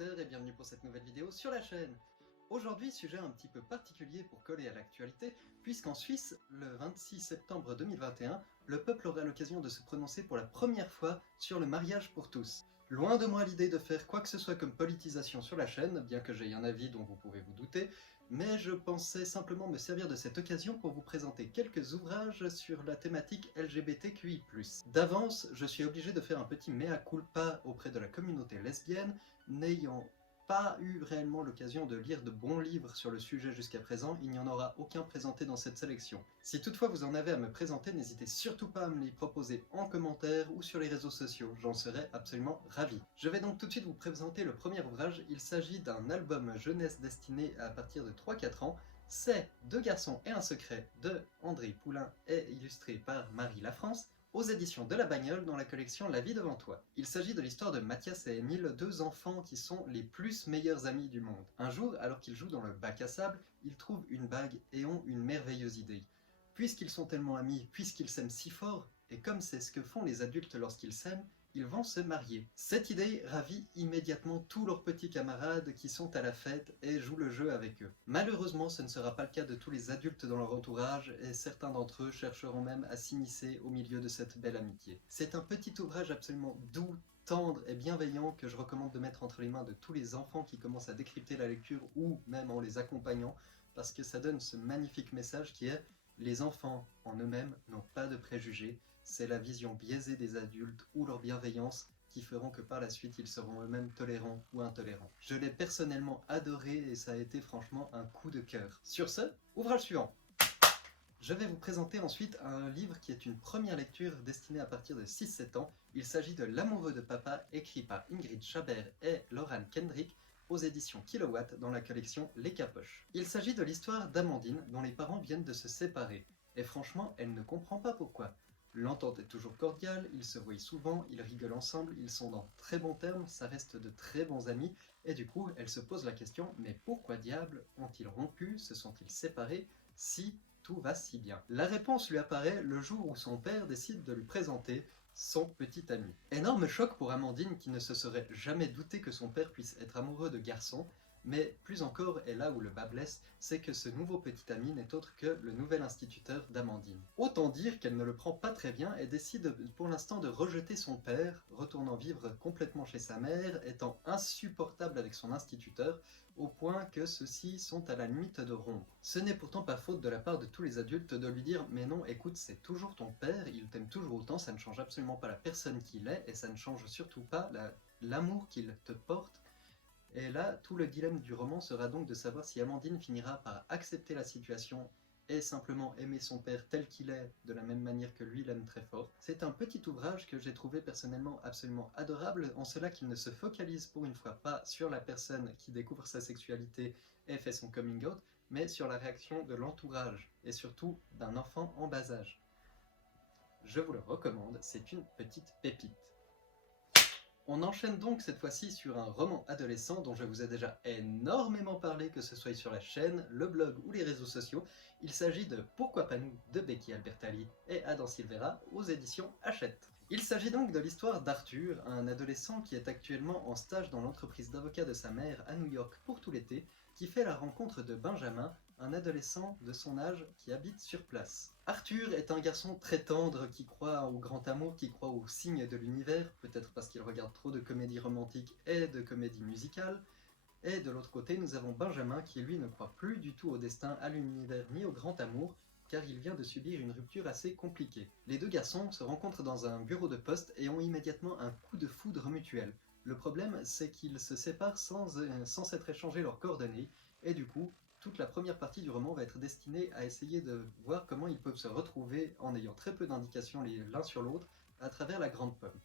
lecteurs et bienvenue pour cette nouvelle vidéo sur la chaîne. Aujourd'hui, sujet un petit peu particulier pour coller à l'actualité, puisqu'en Suisse, le 26 septembre 2021, le peuple aura l'occasion de se prononcer pour la première fois sur le mariage pour tous. Loin de moi l'idée de faire quoi que ce soit comme politisation sur la chaîne, bien que j'aie un avis dont vous pouvez vous douter, mais je pensais simplement me servir de cette occasion pour vous présenter quelques ouvrages sur la thématique LGBTQI+. D'avance, je suis obligé de faire un petit mea culpa auprès de la communauté lesbienne, n'ayant pas eu réellement l'occasion de lire de bons livres sur le sujet jusqu'à présent, il n'y en aura aucun présenté dans cette sélection. Si toutefois vous en avez à me présenter, n'hésitez surtout pas à me les proposer en commentaire ou sur les réseaux sociaux, j'en serais absolument ravi. Je vais donc tout de suite vous présenter le premier ouvrage, il s'agit d'un album jeunesse destiné à partir de 3-4 ans, c'est Deux garçons et un secret de André Poulain et illustré par Marie Lafrance, aux éditions de La Bagnole dans la collection La vie devant toi. Il s'agit de l'histoire de Mathias et Émile, deux enfants qui sont les plus meilleurs amis du monde. Un jour, alors qu'ils jouent dans le bac à sable, ils trouvent une bague et ont une merveilleuse idée. Puisqu'ils sont tellement amis, puisqu'ils s'aiment si fort, et comme c'est ce que font les adultes lorsqu'ils s'aiment, ils vont se marier. Cette idée ravit immédiatement tous leurs petits camarades qui sont à la fête et jouent le jeu avec eux. Malheureusement, ce ne sera pas le cas de tous les adultes dans leur entourage et certains d'entre eux chercheront même à s'immiscer au milieu de cette belle amitié. C'est un petit ouvrage absolument doux, tendre et bienveillant que je recommande de mettre entre les mains de tous les enfants qui commencent à décrypter la lecture ou même en les accompagnant parce que ça donne ce magnifique message qui est « Les enfants en eux-mêmes n'ont pas de préjugés ». C'est la vision biaisée des adultes ou leur bienveillance qui feront que par la suite ils seront eux-mêmes tolérants ou intolérants. Je l'ai personnellement adoré et ça a été franchement un coup de cœur. Sur ce, ouvrage suivant. Je vais vous présenter ensuite un livre qui est une première lecture destinée à partir de 6-7 ans. Il s'agit de L'amoureux de papa, écrit par Ingrid Chabert et Laurent Kendrick, aux éditions Kilowatt dans la collection Les Capoches. Il s'agit de l'histoire d'Amandine dont les parents viennent de se séparer. Et franchement, elle ne comprend pas pourquoi. L'entente est toujours cordiale, ils se voient souvent, ils rigolent ensemble, ils sont dans très bons termes, ça reste de très bons amis, et du coup, elle se pose la question, mais pourquoi diable ont-ils rompu, se sont-ils séparés, si tout va si bien? La réponse lui apparaît le jour où son père décide de lui présenter son petit ami. Énorme choc pour Amandine qui ne se serait jamais douté que son père puisse être amoureux de garçons, mais plus encore, et là où le bas blesse, c'est que ce nouveau petit ami n'est autre que le nouvel instituteur d'Amandine. Autant dire qu'elle ne le prend pas très bien et décide pour l'instant de rejeter son père, retournant vivre complètement chez sa mère, étant insupportable avec son instituteur, au point que ceux-ci sont à la limite de rompre. Ce n'est pourtant pas faute de la part de tous les adultes de lui dire « Mais non, écoute, c'est toujours ton père, il t'aime toujours autant, ça ne change absolument pas la personne qu'il est, et ça ne change surtout pas l'amour qu'il te porte. » Et là, tout le dilemme du roman sera donc de savoir si Amandine finira par accepter la situation et simplement aimer son père tel qu'il est, de la même manière que lui l'aime très fort. C'est un petit ouvrage que j'ai trouvé personnellement absolument adorable, en cela qu'il ne se focalise pour une fois pas sur la personne qui découvre sa sexualité et fait son coming out, mais sur la réaction de l'entourage, et surtout d'un enfant en bas âge. Je vous le recommande, c'est une petite pépite. On enchaîne donc cette fois-ci sur un roman adolescent dont je vous ai déjà énormément parlé, que ce soit sur la chaîne, le blog ou les réseaux sociaux. Il s'agit de Pourquoi pas nous de Becky Albertalli et Adam Silvera aux éditions Hachette. Il s'agit donc de l'histoire d'Arthur, un adolescent qui est actuellement en stage dans l'entreprise d'avocat de sa mère à New York pour tout l'été, qui fait la rencontre de Benjamin, un adolescent de son âge qui habite sur place. Arthur est un garçon très tendre qui croit au grand amour, qui croit aux signes de l'univers, peut-être parce qu'il regarde trop de comédies romantiques et de comédies musicales. Et de l'autre côté, nous avons Benjamin qui lui ne croit plus du tout au destin, à l'univers ni au grand amour, car il vient de subir une rupture assez compliquée. Les deux garçons se rencontrent dans un bureau de poste et ont immédiatement un coup de foudre mutuel. Le problème, c'est qu'ils se séparent sans s'être échangé leurs coordonnées, et du coup, toute la première partie du roman va être destinée à essayer de voir comment ils peuvent se retrouver en ayant très peu d'indications l'un sur l'autre à travers la grande pomme.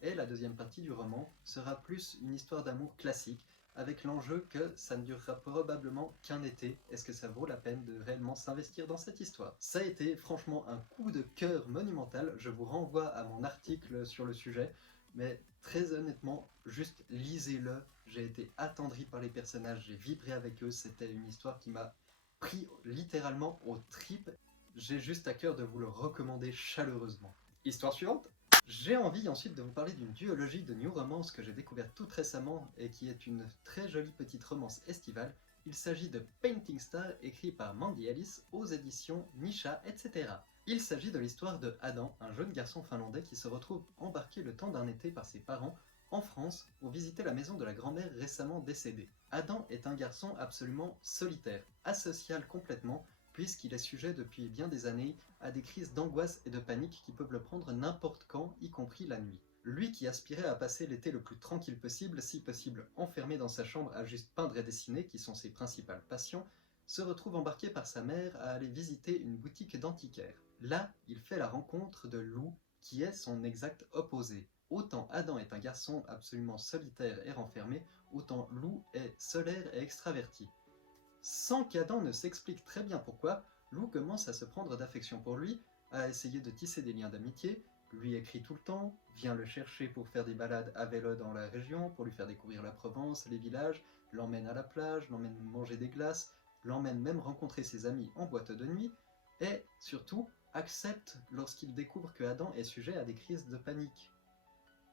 Et la deuxième partie du roman sera plus une histoire d'amour classique, avec l'enjeu que ça ne durera probablement qu'un été. Est-ce que ça vaut la peine de réellement s'investir dans cette histoire? Ça a été franchement un coup de cœur monumental, je vous renvoie à mon article sur le sujet, mais très honnêtement, juste lisez-le, j'ai été attendri par les personnages, j'ai vibré avec eux, c'était une histoire qui m'a pris littéralement aux tripes. J'ai juste à cœur de vous le recommander chaleureusement. Histoire suivante. J'ai envie ensuite de vous parler d'une duologie de new romance que j'ai découverte toute récemment et qui est une très jolie petite romance estivale. Il s'agit de Painting Star, écrit par Mandy Ellis aux éditions Nisha, etc. Il s'agit de l'histoire de Adam, un jeune garçon finlandais qui se retrouve embarqué le temps d'un été par ses parents en France pour visiter la maison de la grand-mère récemment décédée. Adam est un garçon absolument solitaire, asocial complètement, puisqu'il est sujet depuis bien des années à des crises d'angoisse et de panique qui peuvent le prendre n'importe quand, y compris la nuit. Lui qui aspirait à passer l'été le plus tranquille possible, si possible enfermé dans sa chambre à juste peindre et dessiner, qui sont ses principales passions, se retrouve embarqué par sa mère à aller visiter une boutique d'antiquaires. Là, il fait la rencontre de Lou, qui est son exact opposé. Autant Adam est un garçon absolument solitaire et renfermé, autant Lou est solaire et extraverti. Sans qu'Adam ne s'explique très bien pourquoi, Lou commence à se prendre d'affection pour lui, à essayer de tisser des liens d'amitié, lui écrit tout le temps, vient le chercher pour faire des balades à vélo dans la région, pour lui faire découvrir la Provence, les villages, l'emmène à la plage, l'emmène manger des glaces, l'emmène même rencontrer ses amis en boîte de nuit, et surtout accepte lorsqu'il découvre que Adam est sujet à des crises de panique.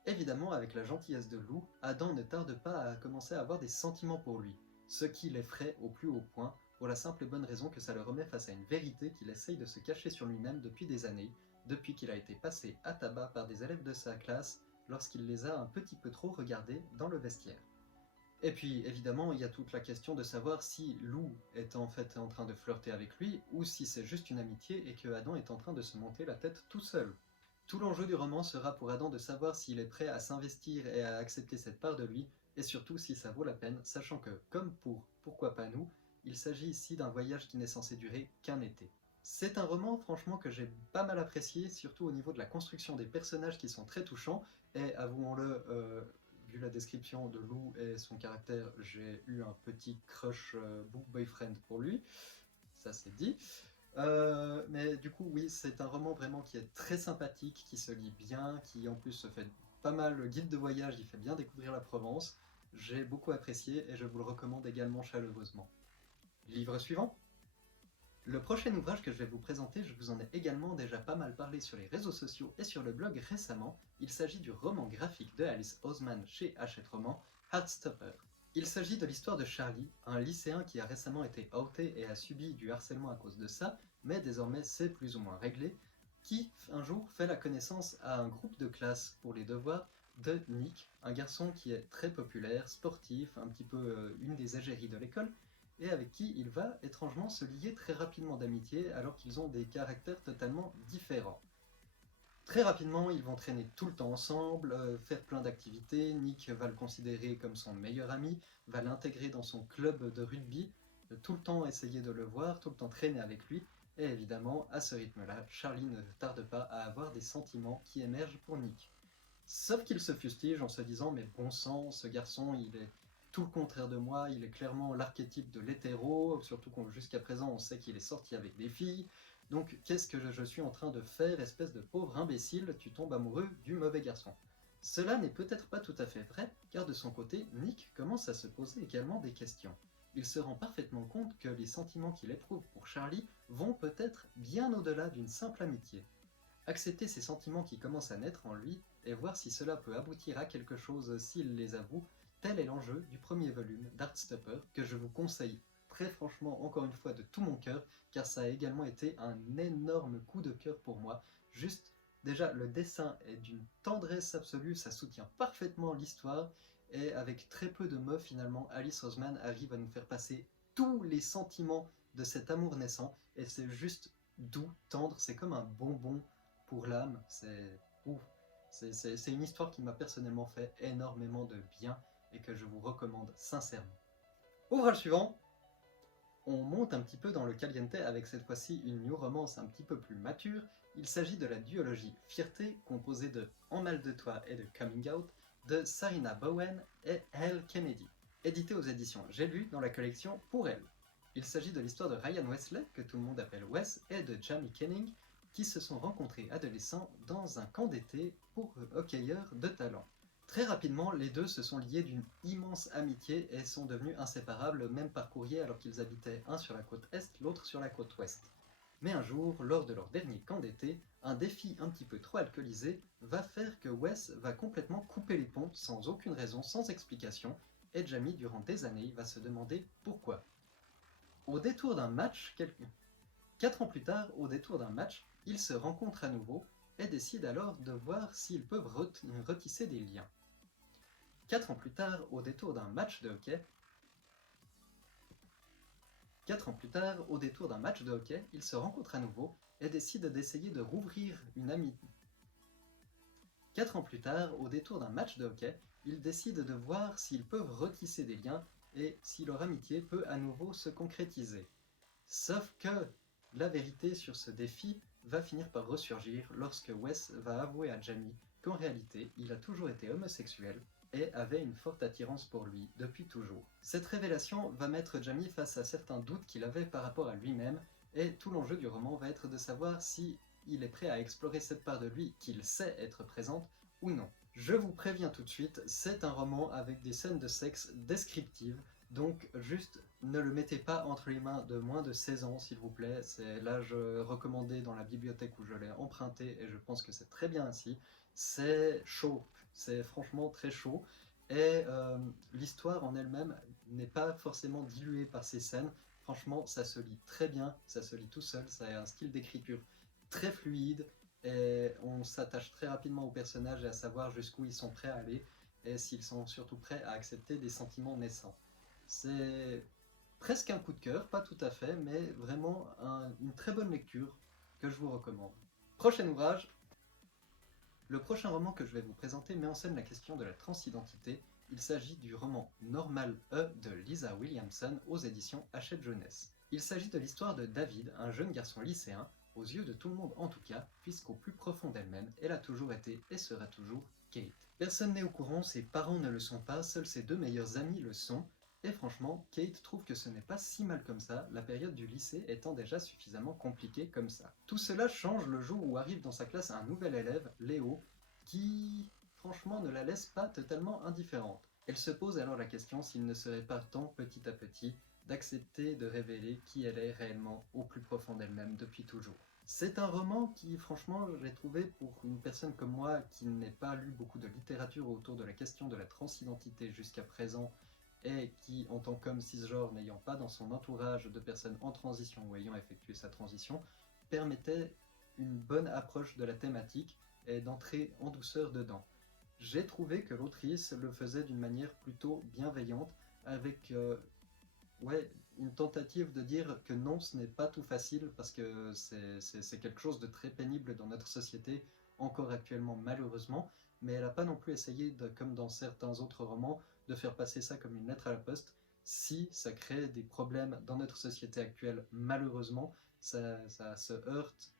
Évidemment, avec la gentillesse de Lou, Adam ne tarde pas à commencer à avoir des sentiments pour lui, ce qui l'effraie au plus haut point, pour la simple et bonne raison que ça le remet face à une vérité qu'il essaye de se cacher sur lui-même depuis des années, depuis qu'il a été passé à tabac par des élèves de sa classe lorsqu'il les a un petit peu trop regardés dans le vestiaire. Et puis évidemment, il y a toute la question de savoir si Lou est en fait en train de flirter avec lui ou si c'est juste une amitié et que Adam est en train de se monter la tête tout seul. Tout l'enjeu du roman sera pour Adam de savoir s'il est prêt à s'investir et à accepter cette part de lui, et surtout si ça vaut la peine, sachant que, comme pour Pourquoi pas nous, il s'agit ici d'un voyage qui n'est censé durer qu'un été. C'est un roman franchement que j'ai pas mal apprécié, surtout au niveau de la construction des personnages qui sont très touchants, et avouons-le, vu la description de Lou et son caractère, j'ai eu un petit crush book boyfriend pour lui, ça c'est dit. Mais du coup, oui, c'est un roman vraiment qui est très sympathique, qui se lit bien, qui en plus se fait pas mal guide de voyage, il fait bien découvrir la Provence. J'ai beaucoup apprécié et je vous le recommande également chaleureusement. Livre suivant. Le prochain ouvrage que je vais vous présenter, je vous en ai également déjà pas mal parlé sur les réseaux sociaux et sur le blog récemment. Il s'agit du roman graphique de Alice Oseman chez Hachette Roman, Heartstopper. Il s'agit de l'histoire de Charlie, un lycéen qui a récemment été outé et a subi du harcèlement à cause de ça, mais désormais c'est plus ou moins réglé, qui un jour fait la connaissance à un groupe de classe pour les devoirs de Nick, un garçon qui est très populaire, sportif, un petit peu une des égéries de l'école, et avec qui il va étrangement se lier très rapidement d'amitié alors qu'ils ont des caractères totalement différents. Très rapidement, ils vont traîner tout le temps ensemble, faire plein d'activités. Nick va le considérer comme son meilleur ami, va l'intégrer dans son club de rugby, tout le temps essayer de le voir, tout le temps traîner avec lui. Et évidemment, à ce rythme-là, Charlie ne tarde pas à avoir des sentiments qui émergent pour Nick. Sauf qu'il se fustige en se disant mais bon sang, ce garçon il est tout le contraire de moi, il est clairement l'archétype de l'hétéro, surtout qu'on jusqu'à présent on sait qu'il est sorti avec des filles, donc qu'est-ce que je suis en train de faire, espèce de pauvre imbécile, tu tombes amoureux du mauvais garçon. Cela n'est peut-être pas tout à fait vrai, car de son côté, Nick commence à se poser également des questions. Il se rend parfaitement compte que les sentiments qu'il éprouve pour Charlie vont peut-être bien au-delà d'une simple amitié. Accepter ces sentiments qui commencent à naître en lui et voir si cela peut aboutir à quelque chose s'il les avoue, tel est l'enjeu du premier volume d'Heartstopper que je vous conseille très franchement encore une fois de tout mon cœur car ça a également été un énorme coup de cœur pour moi. Juste déjà le dessin est d'une tendresse absolue, ça soutient parfaitement l'histoire et avec très peu de mots finalement Alice Oseman arrive à nous faire passer tous les sentiments de cet amour naissant et c'est juste doux, tendre, c'est comme un bonbon pour l'âme, c'est une histoire qui m'a personnellement fait énormément de bien et que je vous recommande sincèrement. Ouvrage suivant, on monte un petit peu dans le caliente avec cette fois-ci une new romance un petit peu plus mature. Il s'agit de la duologie Fierté, composée de En mal de toi et de Coming Out, de Sarina Bowen et Elle Kennedy, édité aux éditions J'ai lu dans la collection Pour Elle. Il s'agit de l'histoire de Ryan Wesley, que tout le monde appelle Wes, et de Jamie Kenning, qui se sont rencontrés adolescents dans un camp d'été pour hockeyeurs de talent. Très rapidement, les deux se sont liés d'une immense amitié et sont devenus inséparables, même par courrier alors qu'ils habitaient un sur la côte est, l'autre sur la côte ouest. Mais un jour, lors de leur dernier camp d'été, un défi un petit peu trop alcoolisé va faire que Wes va complètement couper les ponts sans aucune raison, sans explication, et Jamie, durant des années, va se demander pourquoi. Au détour d'un match, 4 ans plus tard, au détour d'un match, ils se rencontrent à nouveau et décident alors de voir s'ils peuvent retisser des liens. 4 ans plus tard, au détour d'un match de hockey, 4 ans plus tard, au détour d'un match de hockey, ils se rencontrent à nouveau et décident d'essayer de rouvrir une amitié. 4 ans plus tard, au détour d'un match de hockey, ils décident de voir s'ils peuvent retisser des liens et si leur amitié peut à nouveau se concrétiser. Sauf que la vérité sur ce défi va finir par ressurgir lorsque Wes va avouer à Jamie qu'en réalité, il a toujours été homosexuel et avait une forte attirance pour lui depuis toujours. Cette révélation va mettre Jamie face à certains doutes qu'il avait par rapport à lui-même, et tout l'enjeu du roman va être de savoir si il est prêt à explorer cette part de lui qu'il sait être présente ou non. Je vous préviens tout de suite, c'est un roman avec des scènes de sexe descriptives, donc juste ne le mettez pas entre les mains de moins de 16 ans s'il vous plaît, c'est l'âge recommandé dans la bibliothèque où je l'ai emprunté et je pense que c'est très bien ainsi. C'est chaud, c'est franchement très chaud, et l'histoire en elle-même n'est pas forcément diluée par ces scènes. Franchement, ça se lit très bien, ça se lit tout seul, ça a un style d'écriture très fluide, et on s'attache très rapidement aux personnages et à savoir jusqu'où ils sont prêts à aller, et s'ils sont surtout prêts à accepter des sentiments naissants. C'est presque un coup de cœur, pas tout à fait, mais vraiment une très bonne lecture que je vous recommande. Prochain ouvrage. Le prochain roman que je vais vous présenter met en scène la question de la transidentité. Il s'agit du roman Normal E de Lisa Williamson aux éditions Hachette Jeunesse. Il s'agit de l'histoire de David, un jeune garçon lycéen, aux yeux de tout le monde en tout cas, puisqu'au plus profond d'elle-même, elle a toujours été et sera toujours Kate. Personne n'est au courant, ses parents ne le sont pas, seuls ses deux meilleurs amis le sont, et franchement, Kate trouve que ce n'est pas si mal comme ça, la période du lycée étant déjà suffisamment compliquée comme ça. Tout cela change le jour où arrive dans sa classe un nouvel élève, Léo, qui franchement ne la laisse pas totalement indifférente. Elle se pose alors la question s'il ne serait pas temps petit à petit d'accepter de révéler qui elle est réellement au plus profond d'elle-même depuis toujours. C'est un roman qui, franchement, j'ai trouvé pour une personne comme moi qui n'ait pas lu beaucoup de littérature autour de la question de la transidentité jusqu'à présent, et qui, en tant qu'homme cisgenre n'ayant pas dans son entourage de personnes en transition ou ayant effectué sa transition, permettait une bonne approche de la thématique et d'entrer en douceur dedans. J'ai trouvé que l'autrice le faisait d'une manière plutôt bienveillante, avec ouais, une tentative de dire que non, ce n'est pas tout facile, parce que c'est quelque chose de très pénible dans notre société, encore actuellement malheureusement, mais elle n'a pas non plus essayé, comme dans certains autres romans, de faire passer ça comme une lettre à la poste. Si ça crée des problèmes dans notre société actuelle, malheureusement, ça se heurte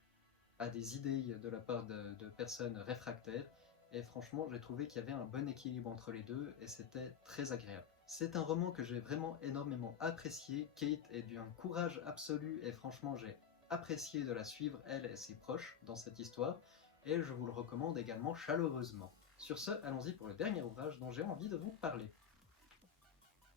à des idées de la part de personnes réfractaires, et franchement j'ai trouvé qu'il y avait un bon équilibre entre les deux et c'était très agréable. C'est un roman que j'ai vraiment énormément apprécié, Kate est d'un courage absolu et franchement j'ai apprécié de la suivre, elle et ses proches, dans cette histoire, et je vous le recommande également chaleureusement. Sur ce, allons-y pour le dernier ouvrage dont j'ai envie de vous parler.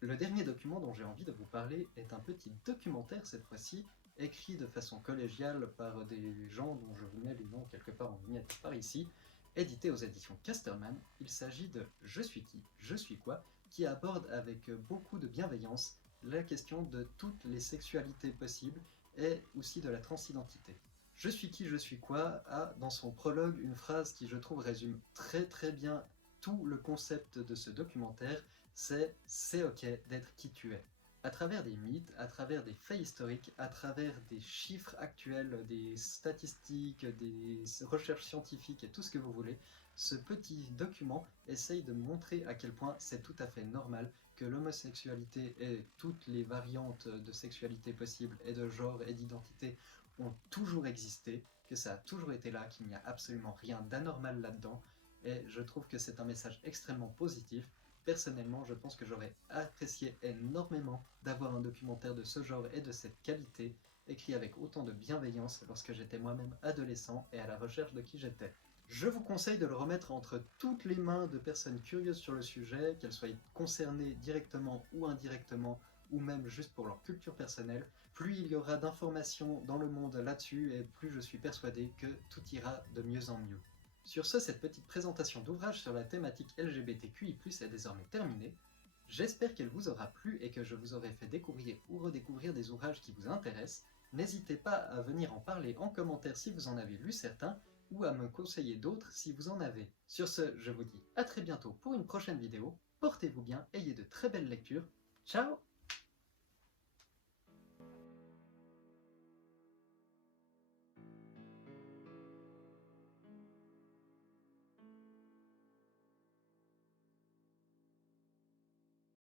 Le dernier document dont j'ai envie de vous parler est un petit documentaire cette fois-ci, écrit de façon collégiale par des gens dont je vous mets les noms quelque part en vignette par ici, édité aux éditions Casterman. Il s'agit de Je suis qui, je suis quoi, qui aborde avec beaucoup de bienveillance la question de toutes les sexualités possibles et aussi de la transidentité. Je suis qui, je suis quoi a dans son prologue une phrase qui je trouve résume très très bien tout le concept de ce documentaire, c'est ok d'être qui tu es. À travers des mythes, à travers des faits historiques, à travers des chiffres actuels, des statistiques, des recherches scientifiques et tout ce que vous voulez, ce petit document essaye de montrer à quel point c'est tout à fait normal que l'homosexualité et toutes les variantes de sexualité possibles et de genre et d'identité ont toujours existé, que ça a toujours été là, qu'il n'y a absolument rien d'anormal là-dedans, et je trouve que c'est un message extrêmement positif. Personnellement, je pense que j'aurais apprécié énormément d'avoir un documentaire de ce genre et de cette qualité, écrit avec autant de bienveillance lorsque j'étais moi-même adolescent et à la recherche de qui j'étais. Je vous conseille de le remettre entre toutes les mains de personnes curieuses sur le sujet, qu'elles soient concernées directement ou indirectement ou même juste pour leur culture personnelle, plus il y aura d'informations dans le monde là-dessus et plus je suis persuadé que tout ira de mieux en mieux. Sur ce, cette petite présentation d'ouvrage sur la thématique LGBTQI+, est désormais terminée. J'espère qu'elle vous aura plu et que je vous aurai fait découvrir ou redécouvrir des ouvrages qui vous intéressent. N'hésitez pas à venir en parler en commentaire si vous en avez lu certains, ou à me conseiller d'autres si vous en avez. Sur ce, je vous dis à très bientôt pour une prochaine vidéo. Portez-vous bien, ayez de très belles lectures. Ciao!